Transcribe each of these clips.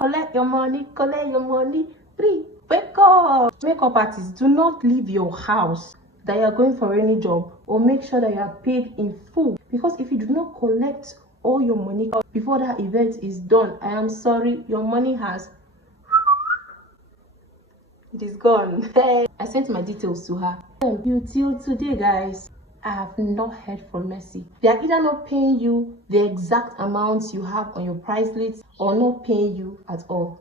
collect your money, collect your money. 3, wake up. Makeup artists, do not leave your house that you are going for any job, or make sure that you are paid in full, because if you do not collect all your money before that event is done, I am sorry, your money it is gone. I sent my details to her. Till today, guys, I have not heard from Mercy. They are either not paying you the exact amount you have on your price list, or not paying you at all.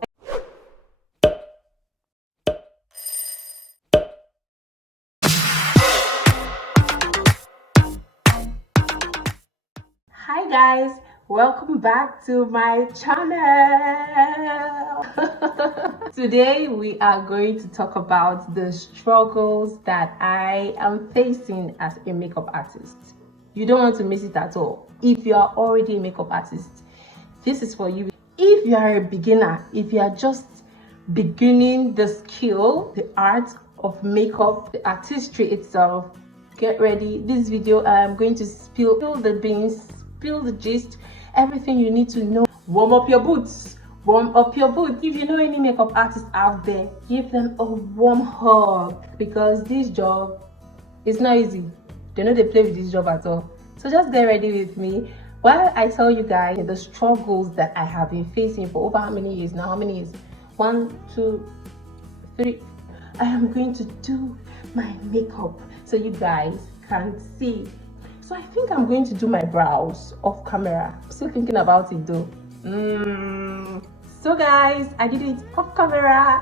Hi guys, welcome back to my channel. Today we are going to talk about the struggles that I am facing as a makeup artist. You don't want to miss it at all. If you are already a makeup artist, this is for you. If you are a beginner, if you are just beginning the skill, the art of makeup, the artistry itself, get ready. This video I'm going to spill the beans, spill the gist, everything you need to know. Warm up your boots. Warm up your boots. If you know any makeup artists out there, give them a warm hug, because this job is not easy. They know they play with this job at all. So just get ready with me while I tell you guys the struggles that I have been facing for over how many years now? How many years? 1, 2, 3. I am going to do my makeup so you guys can see. So I think I'm going to do my brows off camera. I'm still thinking about it though. So guys, I did it off camera.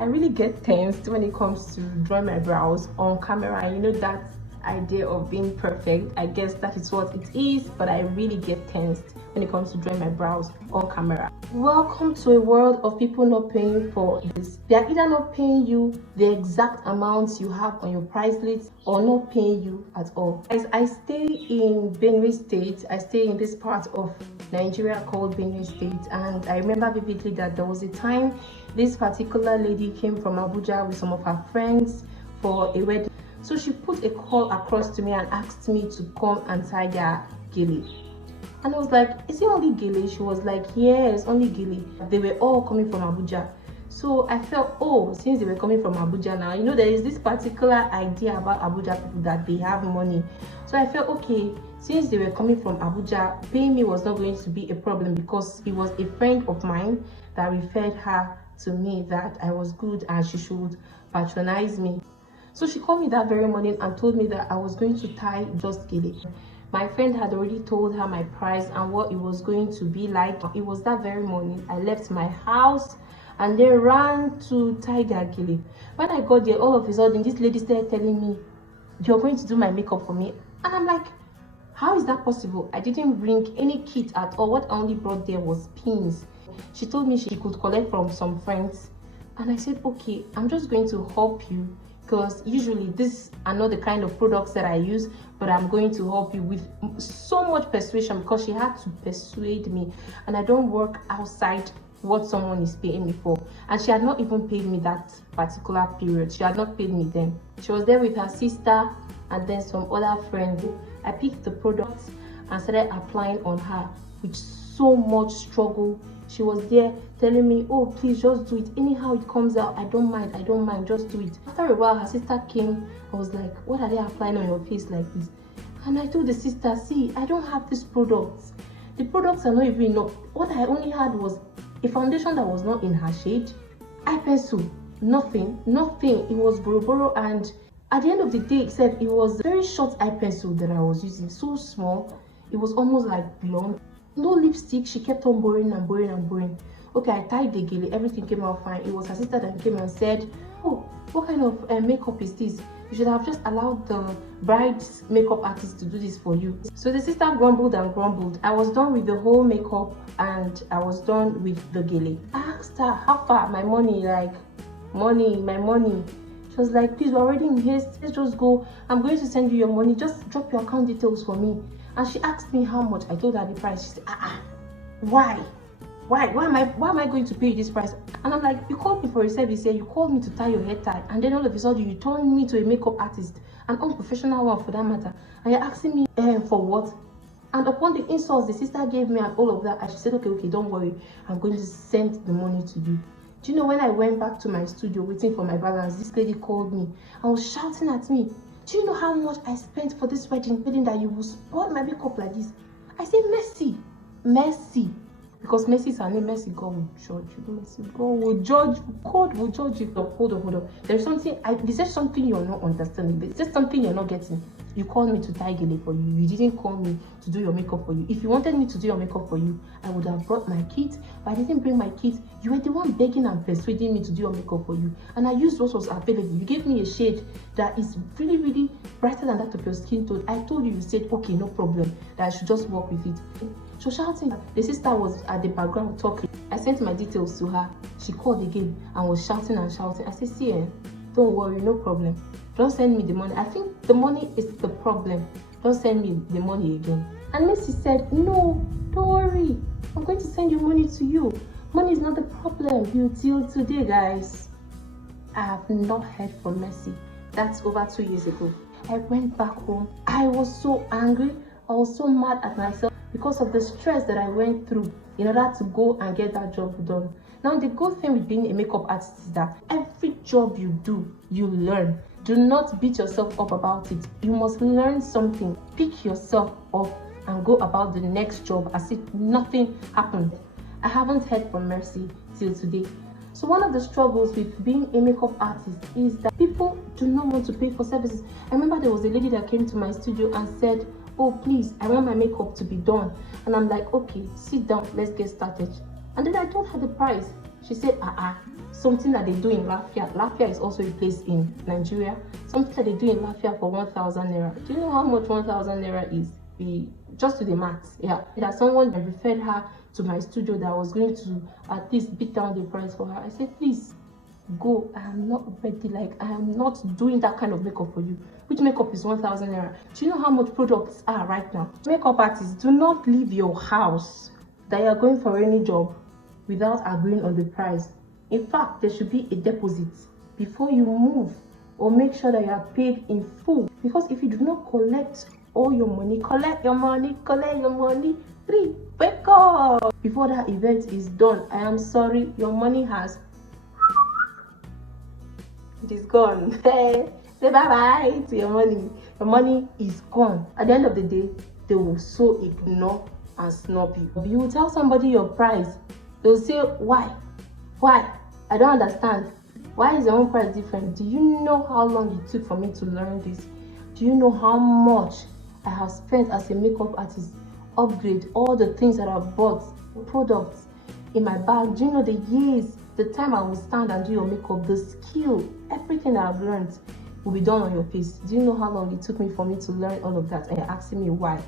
I really get tensed when it comes to drawing my brows on camera. You know that idea of being perfect, I guess that is what it is, but I really get tensed when it comes to drawing my brows on camera. Welcome to a world of people not paying for this. They are either not paying you the exact amounts you have on your price list, or not paying you at all. Guys, I stay in Benue State. I stay in this part of Nigeria called Benue State, and I remember vividly that there was a time this particular lady came from Abuja with some of her friends for a wedding. So she put a call across to me and asked me to come and tie their gele. And I was like, is it only gele? She was like, yes, only gele. They were all coming from Abuja. So I felt, oh, since they were coming from Abuja now, you know, there is this particular idea about Abuja people that they have money. So I felt, okay, since they were coming from Abuja, paying me was not going to be a problem, because it was a friend of mine that referred her to me that I was good and she should patronize me. So she called me that very morning and told me that I was going to tie just gele. My friend had already told her my price and what it was going to be like. It was that very morning I left my house and then ran to tie their gele. When I got there, all of a sudden this lady started telling me, you're going to do my makeup for me. And I'm like, how is that possible? I didn't bring any kit at all. What I only brought there was pins. She told me she could collect from some friends. And I said, okay, I'm just going to help you, because usually these are not the kind of products that I use, but I'm going to help you with so much persuasion, because she had to persuade me, and I don't work outside what someone is paying me for. And she had not even paid me that particular period. She had not paid me then. She was there with her sister and then some other friend. I picked the products and started applying on her with so much struggle. She was there telling me, oh, please just do it. Anyhow it comes out, I don't mind, just do it. After a while, her sister came. I was like, what are they applying on your face like this? And I told the sister, see, I don't have these products. The products are not even enough. What I only had was a foundation that was not in her shade, eye pencil, nothing. It was boro, and at the end of the day, except it was a very short eye pencil that I was using, so small. It was almost like blonde. No lipstick. She kept on borrowing. Okay, I tied the gele, everything came out fine. It was her sister that came and said, oh, what kind of makeup is this? You should have just allowed the bride's makeup artist to do this for you. So the sister grumbled and grumbled. I was done with the whole makeup and I was done with the gele. I asked her, how far? My money, my money. She was like, please, we're already in haste, let's just go. I'm going to send you your money, just drop your account details for me. And she asked me how much. I told her the price. She said, why am I going to pay you this price? And I'm like, you called me for a service here, you called me to tie your hair tie, and then all of a sudden you turned me to a makeup artist, an unprofessional one for that matter, and you're asking me for what? And upon the insults the sister gave me and all of that, she said, okay, don't worry, I'm going to send the money to you. Do you know, when I went back to my studio waiting for my balance, this lady called me and was shouting at me, do you know how much I spent for this wedding that you will spoil my makeup like this? I said, mercy. Because mercy is her name. Mercy, God will judge you. Mercy, God will judge you. Hold on. There's something, there's something you're not understanding. There's something you're not getting. You called me to tie gele for you. You didn't call me to do your makeup for you. If you wanted me to do your makeup for you, I would have brought my kit. But I didn't bring my kit. You were the one begging and persuading me to do your makeup for you. And I used what was available. You gave me a shade that is really, really brighter than that of your skin tone. I told you, you said, okay, no problem, that I should just work with it. So shouting. The sister was at the background talking. I sent my details to her. She called again and was shouting. I said, see, don't worry, no problem. Don't send me the money. I think the money is the problem. Don't send me the money again. And Mercy said, no, don't worry. I'm going to send your money to you. Money is not the problem. Till today, guys, I have not heard from Mercy. That's over 2 years ago. I went back home. I was so angry. I was so mad at myself because of the stress that I went through in order to go and get that job done. Now, the good thing with being a makeup artist is that every job you do, you learn. Do not beat yourself up about it. You must learn something. Pick yourself up and go about the next job as if nothing happened. I haven't heard from Mercy till today. So one of the struggles with being a makeup artist is that people do not want to pay for services. I remember there was a lady that came to my studio and said, oh, please, I want my makeup to be done. And I'm like, okay, sit down, let's get started. And then I told her the price. She said, something that they do in Lafia. Lafia is also a place in Nigeria. Something that they do in Lafia for 1,000 naira. Do you know how much 1,000 naira is? Just to the max. Yeah. That someone referred her to my studio that was going to at least beat down the price for her. I said, please, go. I am not ready. Like, I am not doing that kind of makeup for you. Which makeup is 1,000 naira? Do you know how much products are right now? Makeup artists, do not leave your house that you are going for any job without agreeing on the price. In fact, there should be a deposit before you move, or make sure that you are paid in full. Because if you do not collect all your money, collect your money, wake up before that event is done. I am sorry, your money it is gone. Say bye-bye to your money. Your money is gone. At the end of the day, they will so ignore and snub you. If you tell somebody your price, they will say, why? I don't understand. Why is your own price different? Do you know how long it took for me to learn this? Do you know how much I have spent as a makeup artist? Upgrade all the things that I've bought, products in my bag. Do you know the years, the time I will stand and do your makeup, the skill, everything I've learned will be done on your face? Do you know how long it took me for me to learn all of that? And you're asking me why?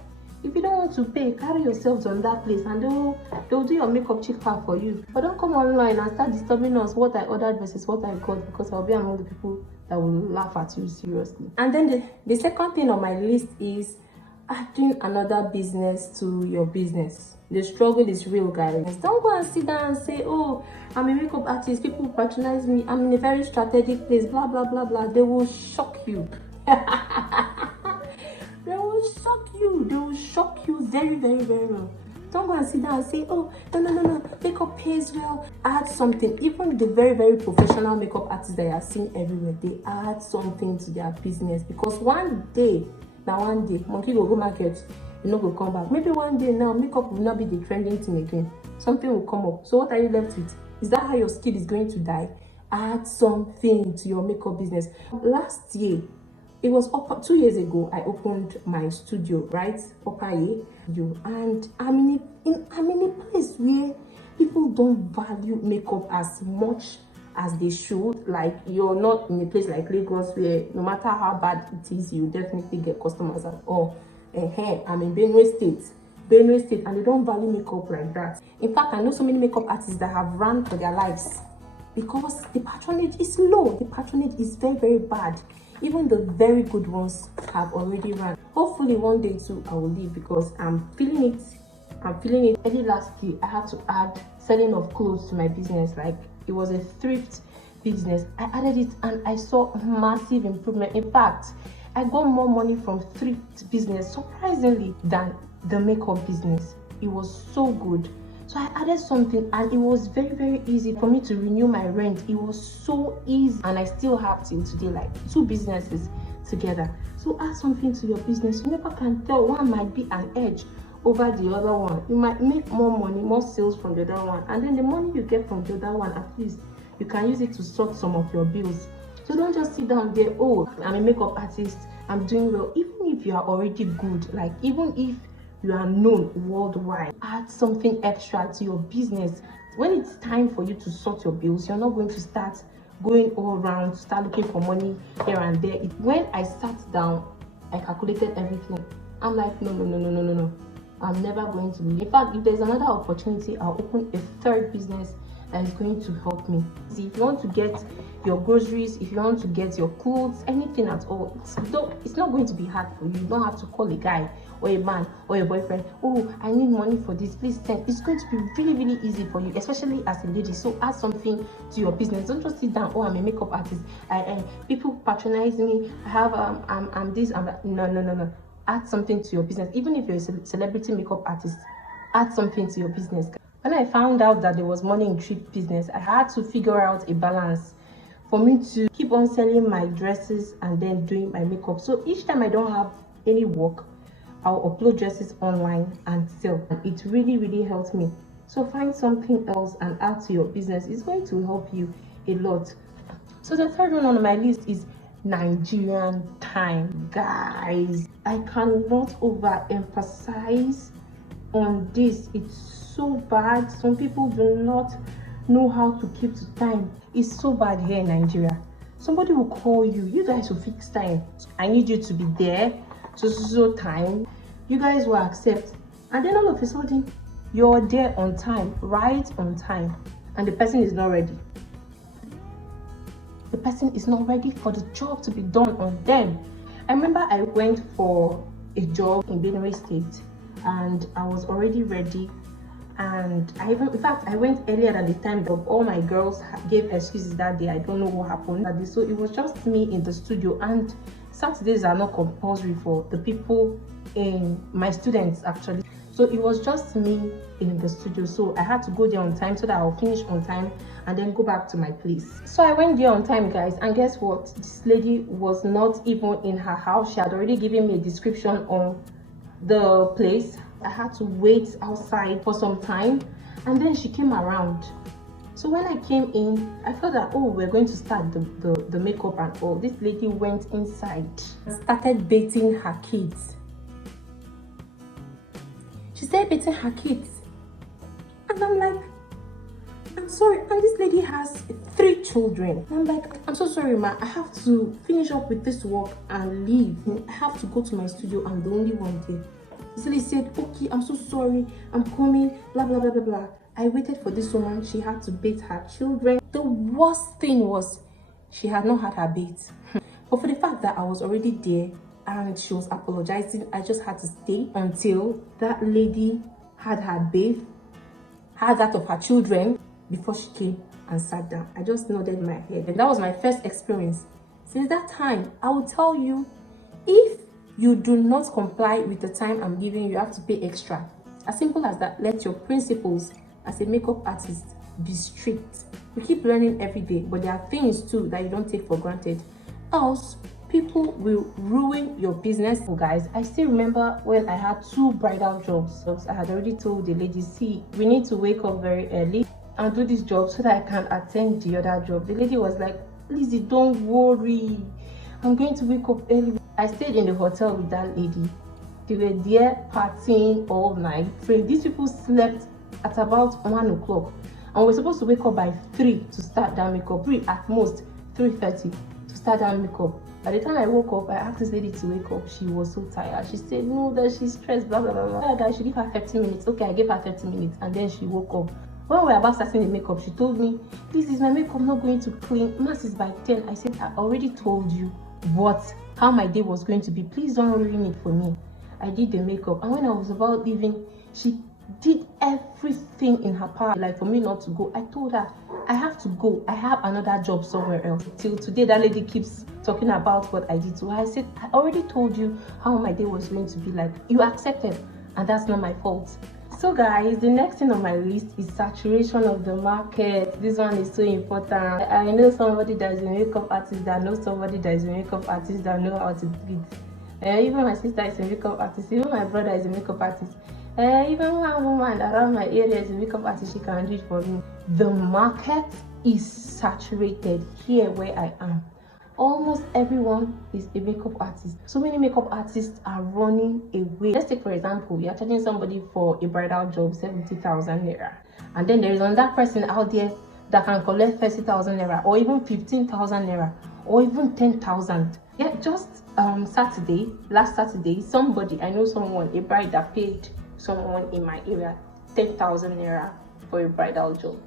If you don't want to pay, carry yourself to that place and they'll do your makeup cheaper for you. But don't come online and start disturbing us what I ordered versus what I got, because I'll be among the people that will laugh at you seriously. And then the second thing on my list is adding another business to your business. The struggle is real, guys. Don't go and sit down and say, oh, I'm a makeup artist, people patronize me, I'm in a very strategic place, blah, blah, blah, blah. They will shock you. They will shock you very, very, very well. Don't go and sit down and say, oh, no, makeup pays well. Add something. Even the very, very professional makeup artists that you are seeing everywhere, they add something to their business. Because one day, monkey will go market, you know, will come back. Maybe one day now, makeup will not be the trending thing again. Something will come up. So what are you left with? Is that how your skill is going to die? Add something to your makeup business. Last year, it was 2 years ago, I opened my studio, right? And I'm in a place where people don't value makeup as much as they should. Like, you're not in a place like Lagos where no matter how bad it is, you definitely get customers at all. I'm in Benue State, and they don't value makeup like that. In fact, I know so many makeup artists that have run for their lives because the patronage is low. The patronage is very, very bad. Even the very good ones have already run. Hopefully one day too I will leave, because I'm feeling it. Early last year, I had to add selling of clothes to my business. Like, it was a thrift business. I added it and I saw massive improvement. In fact, I got more money from thrift business, surprisingly, than the makeup business. It was so good. So I added something, and it was very, very easy for me to renew my rent. It was so easy, and I still have till today like 2 businesses together. So add something to your business. You never can tell, one might be an edge over the other one. You might make more money, more sales from the other one, and then the money you get from the other one, at least you can use it to sort some of your bills. So don't just sit down there, oh, I'm a makeup artist, I'm doing well. Even if you are already good, like even if you are known worldwide, add something extra to your business. When it's time for you to sort your bills, you're not going to start going all around, start looking for money here and there. When I sat down, I calculated everything. I'm like, no. I'm never going to leave. In fact, if there's another opportunity, I'll open a third business that is going to help me. See, if you want to get your groceries, if you want to get your clothes, anything at all, it's not going to be hard for you. You don't have to call a guy or a man or a boyfriend, oh, I need money for this, please send. It's going to be really, really easy for you, especially as a lady. So add something to your business. Don't just sit down, oh, I'm a makeup artist, people patronize me, I have I'm this, I'm that. No. Add something to your business. Even if you're a celebrity makeup artist, add something to your business. When I found out that there was money in trip business, I had to figure out a balance for me to keep on selling my dresses and then doing my makeup. So each time I don't have any work, I'll upload dresses online and sell. It really, really helped me. So find something else and add to your business. It's going to help you a lot. So the third one on my list is Nigerian time. Guys, I cannot overemphasize on this. It's so bad. Some people do not know how to keep to time. It's so bad here in Nigeria. Somebody will call you, you guys will fix time. I need you to be there so time. You guys will accept, and then all of a sudden you're there on time, right on time, and the person is not ready. The person is not ready for the job to be done on them. I remember I went for a job in Benue State, and I was already ready, and in fact I went earlier than the time. Of all my girls gave excuses that day. I don't know what happened. So it was just me in the studio, and Saturdays are not compulsory for the people in my students actually. So it was just me in the studio. So I had to go there on time so that I'll finish on time and then go back to my place. So I went there on time, guys, and guess what? This lady was not even in her house. She had already given me a description on the place. I had to wait outside for some time, and then she came around. So when I came in, I felt that, oh, we're going to start the makeup and all. This lady went inside and started baiting her kids. She started baiting her kids. And I'm like, I'm sorry. And this lady has 3 children. And I'm like, I'm so sorry, ma. I have to finish up with this work and leave. I have to go to my studio. I'm the only one there. This lady said, okay, I'm so sorry. I'm coming, blah, blah, blah, blah, blah. I waited for this woman. She had to bait her children. The worst thing was she had not had her bait. But for the fact that I was already there and she was apologizing, I just had to stay until that lady had her bath, had that of her children, before she came and sat down. I just nodded my head. And that was my first experience. Since that time, I will tell you, if you do not comply with the time I'm giving you, you have to pay extra. As simple as that. Let your principles as a makeup artist be strict. We keep learning every day, but there are things too that you don't take for granted. Else, people will ruin your business. Oh, guys, I still remember when I had 2 bridal jobs. I had already told the lady, see, we need to wake up very early and do this job so that I can attend the other job. The lady was like, Lizzie, don't worry, I'm going to wake up early. I stayed in the hotel with that lady. They were there partying all night. These people slept at about 1 o'clock, and we're supposed to wake up by 3 to start that makeup. 3 at most, 3:30 to start that makeup. By the time I woke up, I asked this lady to wake up. She was so tired. She said no, that she's stressed, blah blah blah blah. I should give her 30 minutes. Okay, I gave her 30 minutes, and then she woke up. When we were about starting the makeup, she told me, this is my makeup not going to clean. Mass is by 10. I said, I already told you how my day was going to be. Please don't ruin it for me. I did the makeup, and when I was about leaving, she did everything in her power, like, for me not to go. I told her, I have to go. I have another job somewhere else. Till today, that lady keeps talking about what I did to her. I said, I already told you how my day was going to be like. You accepted, and that's not my fault. So guys, the next thing on my list is saturation of the market. This one is so important. I know somebody that is a makeup artist that knows somebody that is a makeup artist that know how to do it. Even my sister is a makeup artist, even my brother is a makeup artist. Even one woman around my area is a makeup artist, she can do it for me. The market is saturated here where I am. Almost everyone is a makeup artist. So many makeup artists are running away. Let's take for example, you're charging somebody for a bridal job 70,000 naira, and then there is another person out there that can collect 30,000 naira, or even 15,000 naira, or even 10,000. Yeah, just last Saturday, I know someone, a bride that paid someone in my area 10,000 naira for a bridal job.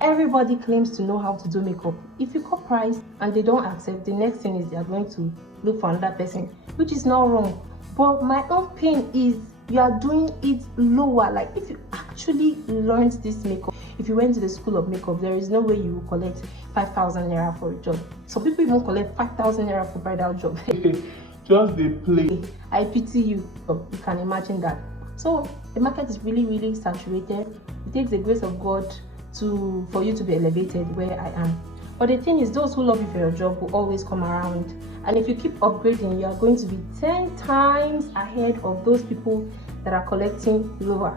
Everybody claims to know how to do makeup. If you cut price and they don't accept, the next thing is they are going to look for another person, which is not wrong. But my own pain is you are doing it lower. Like, if you actually learned this makeup, if you went to the school of makeup, there is no way you will collect 5,000 naira for a job. Some people even collect 5,000 naira for bridal job. Just they play. I pity you. You can imagine that. So the market is really, really saturated. It takes the grace of God for you to be elevated where I am. But the thing is, those who love you for your job will always come around, and if you keep upgrading, you are going to be 10 times ahead of those people that are collecting lower.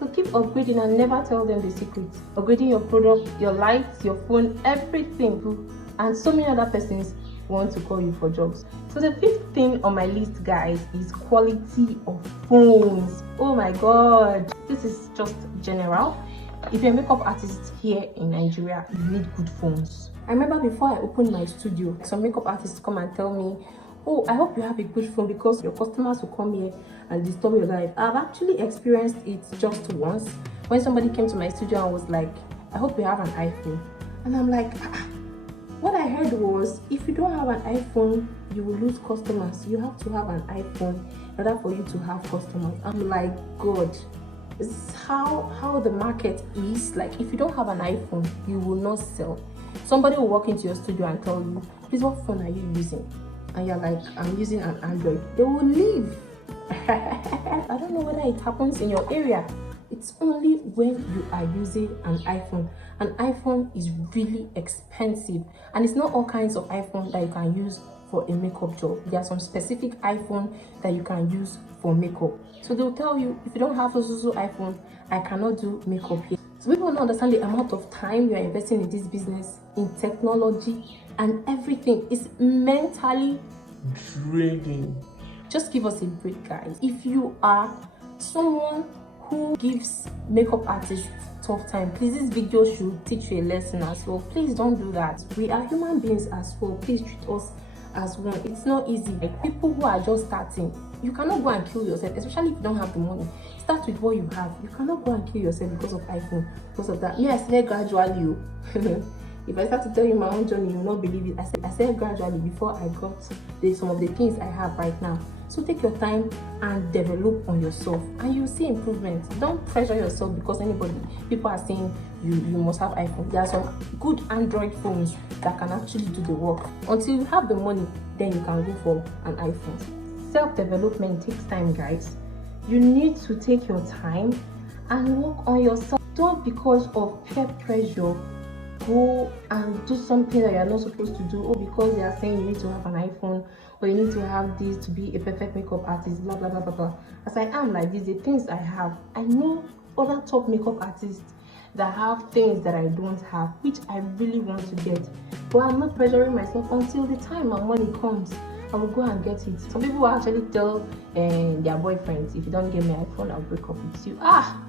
So keep upgrading and never tell them the secrets. Upgrading your product, your lights, your phone, everything. And so many other persons want to call you for jobs. So the fifth thing on my list, guys, is quality of phones. Oh my god, this is just general. If you're a makeup artist here in Nigeria, you need good phones. I remember before I opened my studio, some makeup artists come and tell me, oh, I hope you have a good phone because your customers will come here and disturb your life. I've actually experienced it just once when somebody came to my studio and was like, I hope you have an iPhone. And I'm like, what I heard was, if you don't have an iPhone, you will lose customers. You have to have an iPhone in order for you to have customers. I'm like, God, this is how the market is. Like, if you don't have an iPhone, you will not sell. Somebody will walk into your studio and tell you, please, what phone are you using? And you're like, I'm using an Android. They will leave. I don't know whether it happens in your area. It's only when you are using an iPhone. An iPhone is really expensive, and it's not all kinds of iPhone that you can use for a makeup job. There are some specific iPhone that you can use for makeup. So they'll tell you, if you don't have a so iPhone, I cannot do makeup here. So people don't understand the amount of time you are investing in this business, in technology, and everything is mentally draining. Just give us a break, guys. If you are someone who gives makeup artists tough time, please, this video should teach you a lesson as well. Please don't do that. We are human beings as well. Please treat us as one. It's not easy. Like, people who are just starting, you cannot go and kill yourself, especially if you don't have the money. Start with what you have. You cannot go and kill yourself because of iPhone, because of that. Yes, gradually. If I start to tell you my own journey, you will not believe it. I said gradually before I got some of the things I have right now. So take your time and develop on yourself, and you'll see improvements. Don't pressure yourself because people are saying you must have iPhone. There are some good Android phones that can actually do the work. Until you have the money, then you can go for an iPhone. Self-development takes time, guys. You need to take your time and work on yourself. Don't, because of peer pressure, go and do something that you're not supposed to do, or because they are saying you need to have an iPhone, or you need to have this to be a perfect makeup artist, blah blah blah blah blah. As I am like this, the things I have, I know other top makeup artists that have things that I don't have, which I really want to get, but I'm not pressuring myself. Until the time my money comes, I will go and get it. Some people will actually tell their boyfriends, if you don't give me an iPhone, I'll break up with you.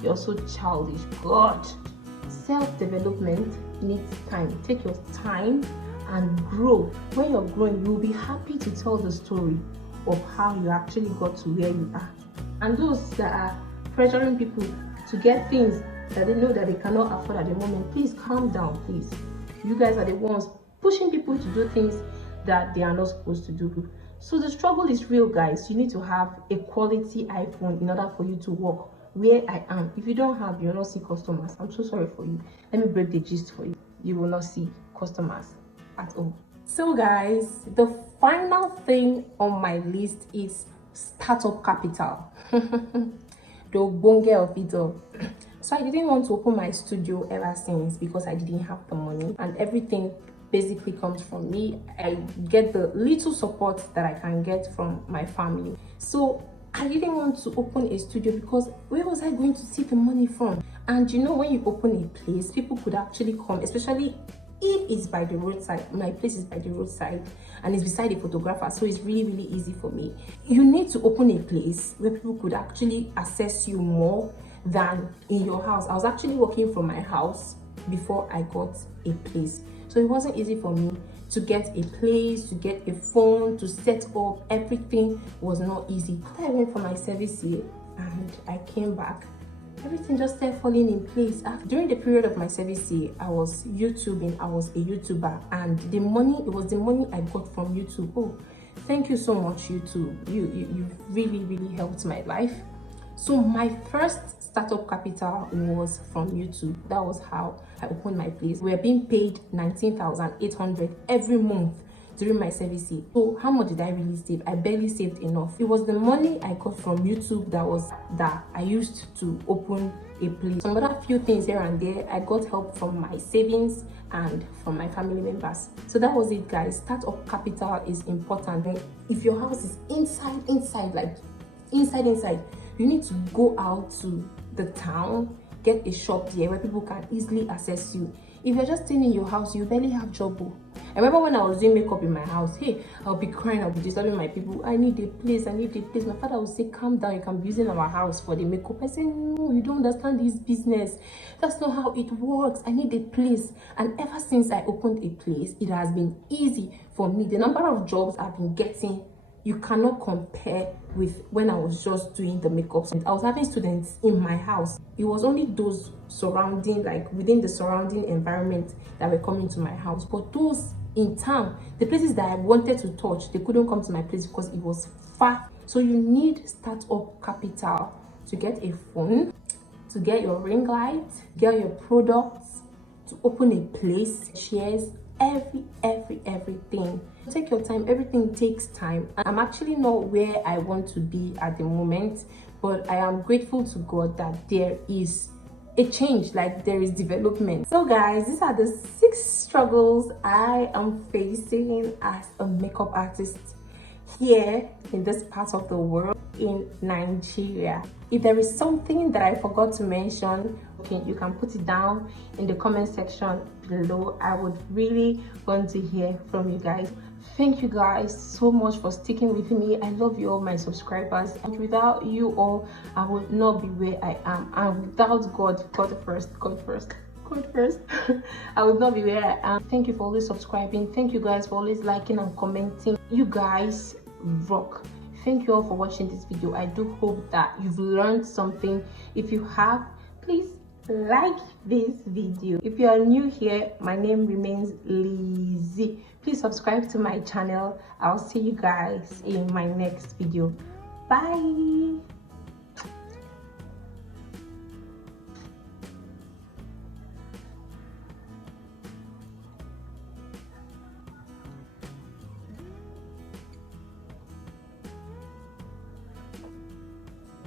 You're so childish. God. Self-development needs time. Take your time and grow. When you're growing, you'll be happy to tell the story of how you actually got to where you are. And those that are pressuring people to get things that they know that they cannot afford at the moment, please calm down, please. You guys are the ones pushing people to do things that they are not supposed to do. So the struggle is real, guys. You need to have a quality iPhone in order for you to work where I am. If you don't have, you'll not see customers. I'm so sorry for you. Let me break the gist for you. You will not see customers at all. So guys, the final thing on my list is startup capital. The bonge of it all. So I didn't want to open my studio ever since because I didn't have the money, and everything basically comes from me. I get the little support that I can get from my family. So I didn't want to open a studio because where was I going to see the money from? And you know, when you open a place, people could actually come, especially if it's by the roadside. My place is by the roadside and it's beside a photographer, so it's really easy for me. You need to open a place where people could actually access you more than in your house. I was actually working from my house before I got a place, so it wasn't easy for me to get a place, to get a phone, to set up. Everything was not easy. After I went for my service year and I came back, everything just started falling in place. During the period of my service year, I was YouTubing. I was a YouTuber, and it was the money I got from YouTube. Oh, thank you so much, YouTube. You really helped my life. So my first startup capital was from YouTube. That was how I opened my place. We were being paid 19,800 every month during my service year. So how much did I really save? I barely saved enough. It was the money I got from YouTube that I used to open a place. Some other few things here and there, I got help from my savings and from my family members. So that was it, guys. Startup capital is important. If your house is inside, like inside, you need to go out to the town, get a shop there where people can easily access you. If you're just staying in your house, you barely have job. I remember when I was doing makeup in my house, hey, I'll be crying, I'll be disturbing my people. I need a place. My father would say, calm down, you can be using our house for the makeup. I say, no, you don't understand this business. That's not how it works. I need a place. And ever since I opened a place, it has been easy for me. The number of jobs I've been getting, you cannot compare with when I was just doing the makeup. I was having students in my house. It was only those surrounding, like within the surrounding environment, that were coming to my house. But those in town, the places that I wanted to touch, they couldn't come to my place because it was far. So you need startup capital to get a phone, to get your ring light, get your products, to open a place, chairs, everything. Take your time. Everything takes time. I'm actually not where I want to be at the moment, but I am grateful to God that there is a change, like there is development. So guys, these are the 6 struggles I am facing as a makeup artist here in this part of the world, in Nigeria. If there is something that I forgot to mention, okay, you can put it down in the comment section below. I would really want to hear from you guys. Thank you guys so much for sticking with me. I love you all, my subscribers, and without you all, I would not be where I am. And without God first I would not be where I am. Thank you for always subscribing. Thank you guys for always liking and commenting. You guys rock. Thank you all for watching this video. I do hope that you've learned something. If you have, please like this video. If you are new here, my name remains Lizzie. Please subscribe to my channel. I'll see you guys in my next video. Bye.